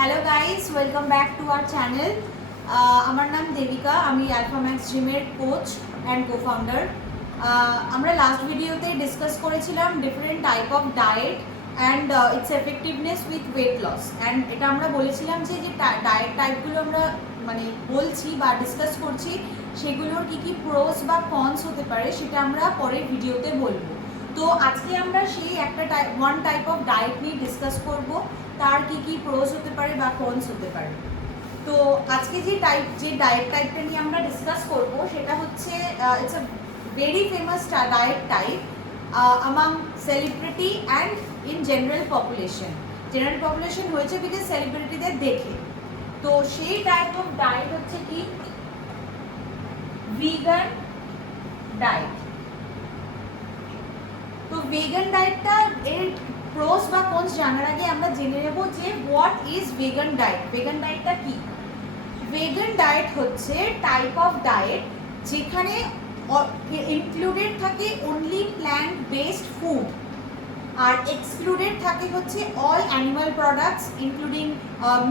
Hello guys, welcome back to our channel. আমার নাম দেবিকা, আমি আলফা ম্যাক্স জিমের কোচ অ্যান্ড কো-ফাউন্ডার। আমরা লাস্ট ভিডিওতে ডিসকাস করেছিলাম different type of diet and its effectiveness with weight loss. And এটা আমরা বলেছিলাম যে ডায়েট টাইপগুলো আমরা বলছি বা ডিসকাস করছি, সেগুলোর কী প্রোস বা কনস হতে পারে সেটা আমরা পরের ভিডিওতে বলবো। তো আজকে আমরা সেই একটা ওয়ান টাইপ অফ ডায়েট নিয়ে ডিসকাস করব, তার কী প্রোস হতে পারে বা কনস হতে পারে। তো আজকে যে ডায়েট টাইপটা নিয়ে আমরা ডিসকাস করব সেটা হচ্ছে it's a very famous diet type among celebrity and in general population হয়েছে বিকজ সেলিব্রিটিদের দেখে। তো সেই টাইপ অফ ডায়েট হচ্ছে কি ভিগান ডায়েট। তো ভেগান ডায়েটটা এর প্রোস বা কনস জানার আগে আমরা জেনে নেব যে what is vegan diet. Vegan ডায়েটটা কি? ভেগান ডায়েট হচ্ছে টাইপ অফ ডায়েট যেখানে ইনক্লুডেড থাকে অনলি প্ল্যান্ট বেসড ফুড, আর এক্সক্লুডেড থাকে হচ্ছে all animal products including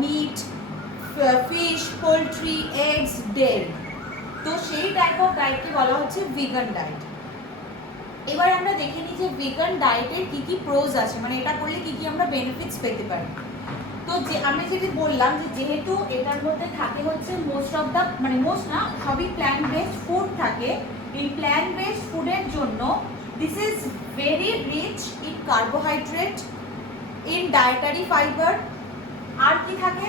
meat, fish, poultry, eggs, dairy. তো সেই টাইপ অফ ডায়েটকে বলা হচ্ছে ভেগান ডায়েট। এবার আমরা দেখে নিই যে ভেগান ডায়েটের কী প্রোজ আছে, মানে এটা করলে কী আমরা বেনিফিটস পেতে পারি। তো যে আমি যেটি বললাম যে যেহেতু এটার মধ্যে থাকে হচ্ছে মোস্ট না সবই প্ল্যান্ট বেসড ফুড থাকে, এই প্ল্যান্ট বেসড ফুডের জন্য this is very rich in carbohydrate, in dietary fibre, আর কি থাকে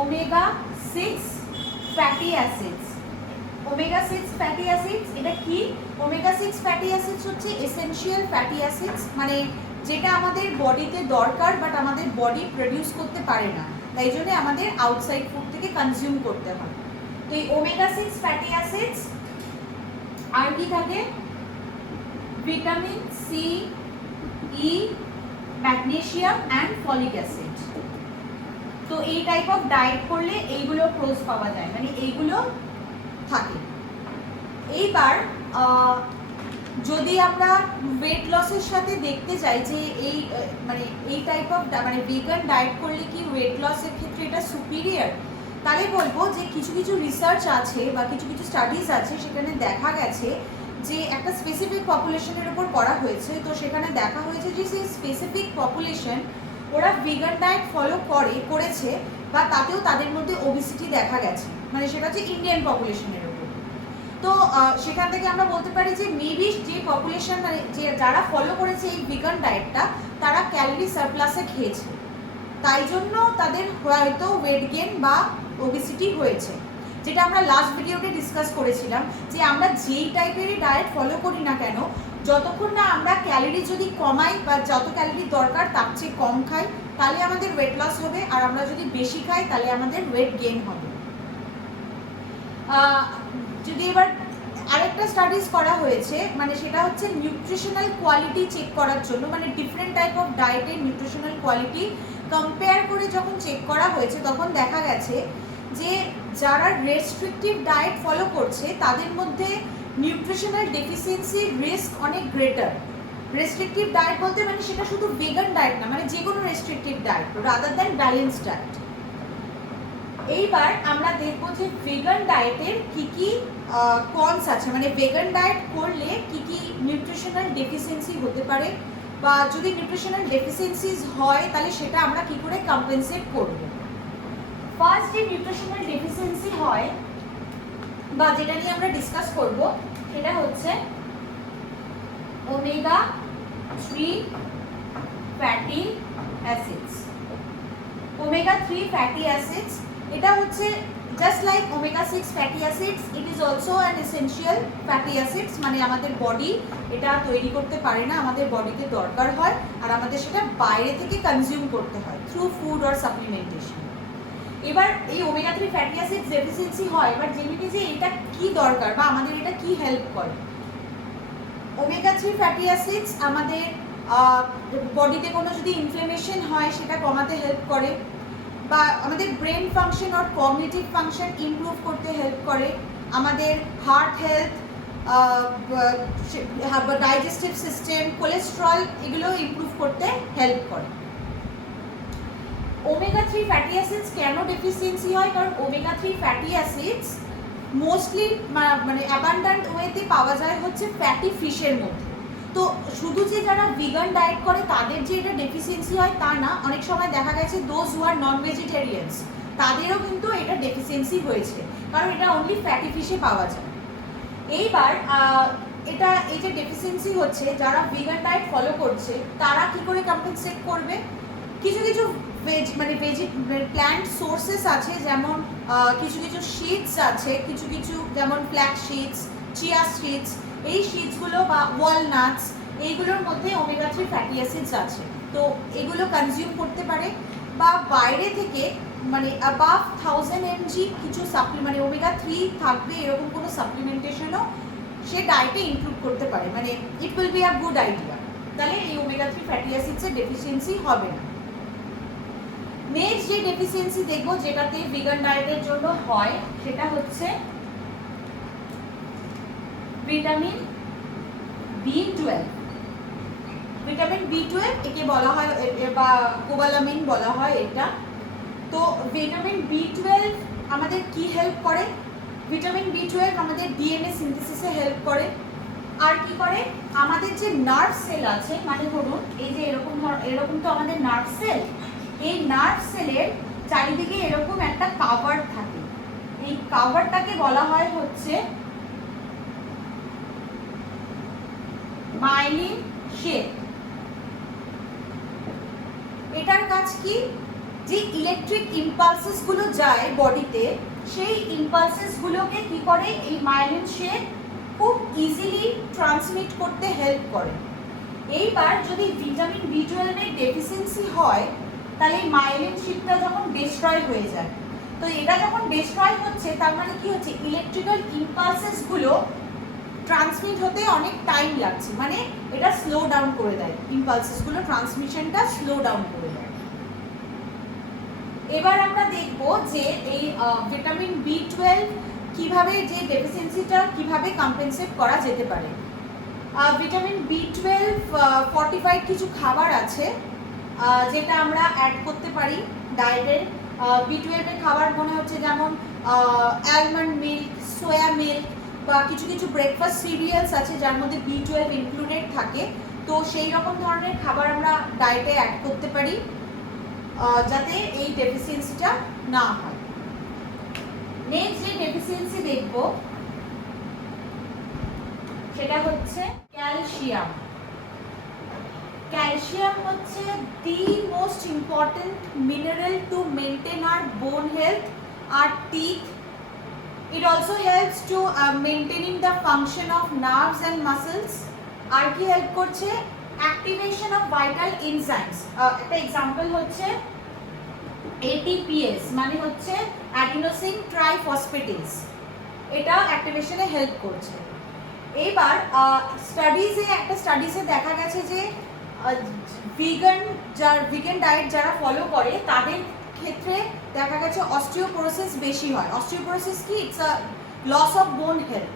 omega 6 fatty acids. Omega 6 fatty acids এটা কি? ওমেগা 6 ফ্যাটি অ্যাসিডস হচ্ছে এসেনশিয়াল ফ্যাটি অ্যাসিডস, মানে যেটা আমাদের বডিতে দরকার বাট আমাদের বডি প্রডিউস করতে পারে না, তাই জন্য আমাদের আউটসাইড ফুড থেকে কনজিউম করতে হয়। তো এই ওমেগা 6 ফ্যাটি অ্যাসিডস আর কি থাকে vitamin C, E, magnesium and folic acid. তো এই টাইপ অফ ডায়েট করলে এইগুলো প্রোস পাওয়া যায়, মানে এইগুলো থাকে। এইবার যদি আমরা ওয়েট লসের সাথে দেখতে চাই যে এই টাইপ অফ ভেগান ডায়েট করলে কি ওয়েট লসের ক্ষেত্রে এটা সুপিরিয়ার, তাহলে বলবো যে কিছু রিসার্চ আছে বা কিছু স্টাডিজ আছে, সেখানে দেখা গেছে যে একটা স্পেসিফিক পপুলেশনের উপর করা হয়েছে। তো সেখানে দেখা হয়েছে যে সেই স্পেসিফিক পপুলেশন ওরা ভেগান ডায়েট ফলো করেছে বা তাতেও তাদের মধ্যে ওবেসিটি দেখা গেছে, মানে সেটা হচ্ছে ইন্ডিয়ান পপুলেশনের উপর। তো সেখান থেকে আমরা বলতে পারি যে মেবি যে পপুলেশন যারা ফলো করেছে এই ভেগান ডায়েটটা, তারা ক্যালোরি সারপ্লাসে খেয়েছে, তাই জন্য তাদের হয়তো ওয়েট গেইন বা ওবেসিটি হয়েছে। যেটা আমরা লাস্ট ভিডিওতে ডিসকাস করেছিলাম যে আমরা যেই টাইপেরই ডায়েট ফলো করি না কেন, যতক্ষণ না আমরা ক্যালোরি যদি কমাই বা যত ক্যালোরি দরকার তার চেয়ে কম খাই, তাহলে আমাদের ওয়েট লস হবে, আর আমরা যদি বেশি খাই তাহলে আমাদের ওয়েট গেইন হবে। যদি এবার আরেকটা স্টাডিজ করা হয়েছে, মানে সেটা হচ্ছে নিউট্রিশনাল কোয়ালিটি চেক করার জন্য, মানে ডিফারেন্ট টাইপ অফ ডায়েটের নিউট্রিশনাল কোয়ালিটি কম্পেয়ার করে যখন চেক করা হয়েছে, তখন দেখা গেছে যে যারা রেস্ট্রিকটিভ ডায়েট ফলো করছে তাদের মধ্যে নিউট্রিশনাল ডেফিসিয়েন্সির রিস্ক অনেক গ্রেটার। রেস্ট্রিকটিভ ডায়েট বলতে মানে সেটা শুধু ভেগান ডায়েট না, মানে যে কোনো restrictive diet rather than balance diet. এইবার আমরা দেখবো যে ভেগান ডায়েটের কী কনস আছে, মানে ভেগান ডায়েট করলে কী নিউট্রিশনাল ডেফিসিয়েন্সি হতে পারে, বা যদি নিউট্রিশনাল ডেফিসিয়েন্সিস হয় তাহলে সেটা আমরা কী করে কম্পেনসেট করব। ফার্স্ট যে নিউট্রিশনাল ডেফিসিয়েন্সি হয় বা যেটা নিয়ে আমরা ডিসকাস করব সেটা হচ্ছে omega 3 fatty acids. Omega 3 fatty acids এটা হচ্ছে just like omega 6 fatty acids, it is also an essential fatty acids, মানে আমাদের বডি এটা তৈরি করতে পারে না, আমাদের বডিতে দরকার হয়, আর আমাদের সেটা বাইরে থেকে কনজিউম করতে হয় থ্রু ফুড অর সাপ্লিমেন্টেশন। এবার এই ওমেগা 3 ফ্যাটি অ্যাসিডস ডেফিসিয়েন্সি হয়, এবার জেনে যে এটা কি দরকার বা আমাদের এটা কি হেল্প করে। ওমেগা 3 ফ্যাটি অ্যাসিডস আমাদের বডিতে কোনো যদি ইনফ্লেমেশন হয় সেটা কমাতে হেল্প করে, বা আমাদের ব্রেন ফাংশন আর কগনিটিভ ফাংশন ইমপ্রুভ করতে হেল্প করে, আমাদের heart health, digestive system, cholesterol এগুলো ইমপ্রুভ করতে হেল্প করে। ওমেগা 3 ফ্যাটি অ্যাসিডস কেন ডেফিসিয়েন্সি হয়? কারণ ওমেগা 3 ফ্যাটি অ্যাসিডস মোস্টলি মানে অ্যাবান্ডান্ট ওয়েতে পাওয়া যায় হচ্ছে ফ্যাটি ফিশের মধ্যে। তো শুধু যে যারা ভিগান ডায়েট করে তাদের যে এটা ডেফিসিয়েন্সি হয় তা না, অনেক সময় দেখা গেছে দোজ হু আর নন ভেজিটেরিয়ানস তাদেরও কিন্তু এটা ডেফিসিয়েন্সি হয়েছে, কারণ এটা অনলি ফ্যাটি ফিশে পাওয়া যায়। এইবার এটা এই যে ডেফিসিয়েন্সি হচ্ছে, যারা ভিগান ডায়েট ফলো করছে তারা কি করে কম্পেনসেট করবে? কিছু কিছু প্ল্যান্ট সোর্সেস আছে, যেমন কিছু কিছু সিডস আছে, কিছু কিছু যেমন ফ্ল্যাক্স সিডস, চিয়া সিডস, এই সিডসগুলো বা ওয়ালনাটস, এইগুলোর মধ্যে ওমেগা 3 ফ্যাটি অ্যাসিডস আছে। তো এগুলো কনজিউম করতে পারে, বা বাইরে থেকে মানে অ্যাবাভ 1000 mg কিছু মানে ওমেগা 3 থাকবে এরকম কোনো সাপ্লিমেন্টেশনও সে ডায়েটে ইনক্লুড করতে পারে, মানে it will be a good idea. তাহলে এই ওমেগা 3 ফ্যাটি অ্যাসিডসের ডেফিসিয়েন্সি হবে না। নেক্সট যে ডেফিসিয়েন্সি দেখবো যেটাতে ভিগান ডায়েটের জন্য হয়, সেটা হচ্ছে ভিটামিন B12। ভিটামিন B12 একে বলা হয় বা কোবালামিন বলা হয় এটা। তো ভিটামিন B12 আমাদের কি হেল্প করে? ভিটামিন B12 আমাদের ডিএনএ সিনথেসিসে হেল্প করে। আর কি করে? আমাদের যে নার্ভ সেল আছে, মানে ধরুন এই যে এরকম তো আমাদের নার্ভ সেল, এই নার্ভ সেলের চারিদিকে এরকম একটা কাভার থাকে, এই কাভারটাকে বলা হয় হচ্ছে মাইলিন শেল। এটার কাজ কি? যে ইলেকট্রিক ইম্পালসেস গুলো যায় বডিতে, সেই ইম্পালসেস গুলোকে কি করে এই মাইলিন শেল খুব ইজিলি ট্রান্সমিট করতে হেল্প করে। এইবার যদি ভিটামিন B12 এর ডেফিসিয়েন্সি হয়, তাহলে এই মাইলিন শিটটা যখন ডিস্ট্রয় হয়ে যায়, তো এটা যখন ডিস্ট্রয় হচ্ছে তার মানে কি হচ্ছে? ইলেকট্রিক্যাল ইম্পালসেস গুলো ট্রান্সমিট হতে অনেক টাইম লাগছে, মানে এটা স্লো ডাউন করে দেয়, ইম্পালসেস গুলো ট্রান্সমিশনটা স্লো ডাউন করে দেয়। এবার আমরা দেখব যে এই ভিটামিন B12 কিভাবে যে ডেফিসিয়েন্সিটা কিভাবে কম্পেনসেট করা যেতে পারে। ভিটামিন B12 ফর্টিফাইড কিছু খাবার আছে যেটা আমরা অ্যাড করতে পারি ডায়েটের। B12 এর খাবার মনে হচ্ছে যেমন অ্যালমন্ড মিল্ক, সোয়া মিল্ক, বা কিছু কিছু ব্রেকফাস্ট সিরিয়ালস আছে যার মধ্যে B12 ইনক্লুডেড থাকে। তো সেই রকম ধরনের খাবার আমরা ডায়েটে অ্যাড করতে পারি যাতে এই ডেফিসিয়েন্সিটা না হয়। নেক্সট যে ডেফিসিয়েন্সি দেখব সেটা হচ্ছে ক্যালসিয়াম। ক্যালসিয়াম হচ্ছে the most important mineral to maintain our bone health আর teeth. It also helps to maintaining the function of nerves and muscles. আর কি হেল্প করছে? Activation of vital enzymes. একটা এক্সাম্পল হচ্ছে ATPase, মানে হচ্ছে অ্যাডিনোসিন ট্রাইফসফেটেজ, এটা অ্যাক্টিভেশনে help করছে। এবার একটা স্টাডিজে দেখা গেছে যে ভিগান ডায়েট যারা ফলো করে তাদের ক্ষেত্রে দেখা গেছে অস্টিওপোরোসিস বেশি হয়। অস্টিওপোরোসিস কি? It's a loss of bone health,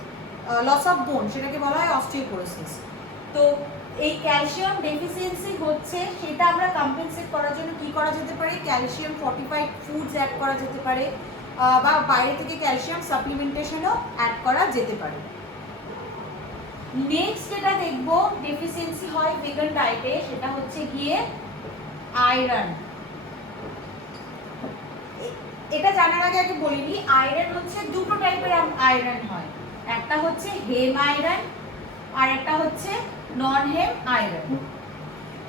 loss of bone, সেটাকে বলা হয় অস্টিওপোরোসিস। তো এই ক্যালসিয়াম ডেফিসিয়েন্সি হচ্ছে, সেটা আমরা কম্পেনসেট করার জন্য কি করা যেতে পারে? ক্যালসিয়াম ফর্টিফাইড ফুডস অ্যাড করা যেতে পারে, বা বাইরে থেকে ক্যালসিয়াম সাপ্লিমেন্টেশনও অ্যাড করা যেতে পারে। নেক্সট যেটা দেখবো ডেফিসিয়েন্সি হয় ভিগান ডায়েটে, সেটা হচ্ছে গিয়ে আয়রন। এটা জানার আগে বলিনি, আয়রন হচ্ছে দুটো টাইপের আয়রন হয়, একটা হচ্ছে হেম আয়রন আর একটা হচ্ছে নন হেম আয়রন।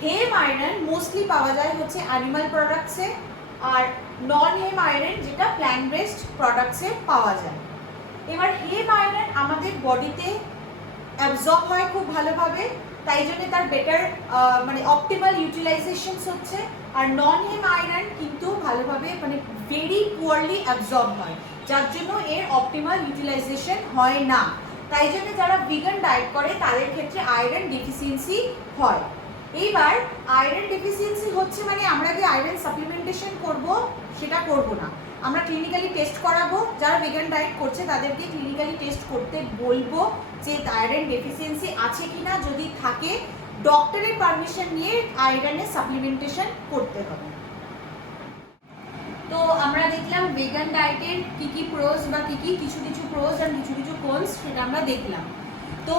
হেম আয়রন মোস্টলি পাওয়া যায় হচ্ছে অ্যানিমাল প্রোডাক্টসে, আর নন হেম আয়রন যেটা প্ল্যান্ট বেসড প্রোডাক্টসে পাওয়া যায়। এবার হেম আয়রন আমাদের বডিতে অ্যাবজর্ব হয় খুব ভালোভাবে, তাই জন্য তার বেটার মানে অপটিমাল ইউটিলাইজেশনস হচ্ছে। আর নন হেম আয়রন কিন্তু ভালোভাবে মানে ভেরি পুয়ারলি অ্যাবজর্ব হয়, যার জন্য এর অপটিমাল ইউটিলাইজেশন হয় না। তাই জন্য যারা ভিগান ডায়েট করে তাদের ক্ষেত্রে আয়রন ডেফিসিয়েন্সি হয়। এইবার আয়রন ডেফিসিয়েন্সি হচ্ছে মানে আমরা যে আয়রন সাপ্লিমেন্টেশন করব সেটা করব না, আমরা ক্লিনিক্যালি টেস্ট করাবো। যারা ভিগান ডায়েট করছে তাদেরকে ক্লিনিক্যালি টেস্ট করতে বলবো যে আয়রন ডেফিসিয়েন্সি আছে কিনা, যদি থাকে ডক্টরের পারমিশন নিয়ে আয়রনের সাপ্লিমেন্টেশন করতে হবে। ভেগান ডায়েটের কী প্রোজ বা কিছু প্রোজ আর কিছু কনস সেটা আমরা দেখলাম। তো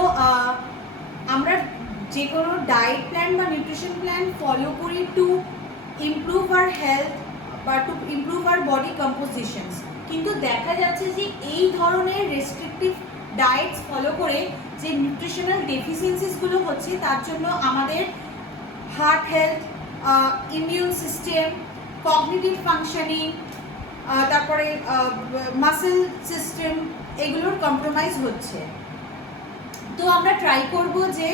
আমরা যে কোনো ডায়েট প্ল্যান বা নিউট্রিশন প্ল্যান ফলো করি টু ইমপ্রুভ আওয়ার হেলথ বা to improve our body compositions, কিন্তু দেখা যাচ্ছে যে এই ধরনের রেস্ট্রিকটিভ ডায়েটস ফলো করে যে নিউট্রিশনাল ডেফিসিয়েন্সিসগুলো হচ্ছে তার জন্য আমাদের heart health, immune system, cognitive functioning, তারপরে মাসেল সিস্টেম এগুলোর কম্প্রোমাইজ হচ্ছে। তো আমরা ট্রাই করব যে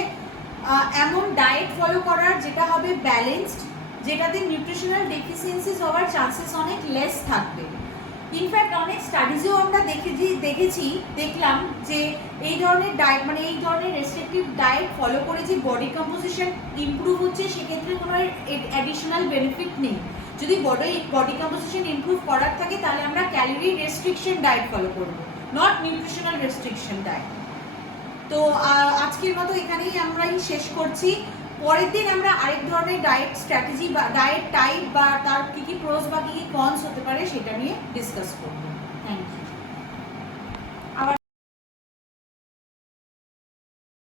এমন ডায়েট ফলো করার যেটা হবে ব্যালেন্সড, যেটাতে নিউট্রিশনাল ডেফিসিয়েন্সিস হওয়ার চান্সেস অনেক লেস থাকবে। ইনফ্যাক্ট অনেক স্টাডিজেও আমরা দেখলাম যে এই ধরনের ডায়েট মানে এই ধরনের রেস্ট্রিকটিভ ডায়েট ফলো করে যে বডি কম্পোজিশন ইমপ্রুভ হচ্ছে সেক্ষেত্রে কোনো অ্যাডিশনাল বেনিফিট নেই। যদি বডি কম্পোজিশন ইমপ্রুভ করার থাকে তাহলে আমরা ক্যালোরি রেস্ট্রিকশন ডায়েট ফলো করবো, নট নিউট্রিশনাল রেস্ট্রিকশন ডায়েট। তো আজকের মতো এখানেই আমরাই শেষ করছি। পরের দিন আমরা আরেক ধরনের ডায়েট স্ট্র্যাটেজি বা ডায়েট টাইপ বা তার কী প্রোস বা কী কনস হতে পারে সেটা নিয়ে ডিসকাস করব। Thank you.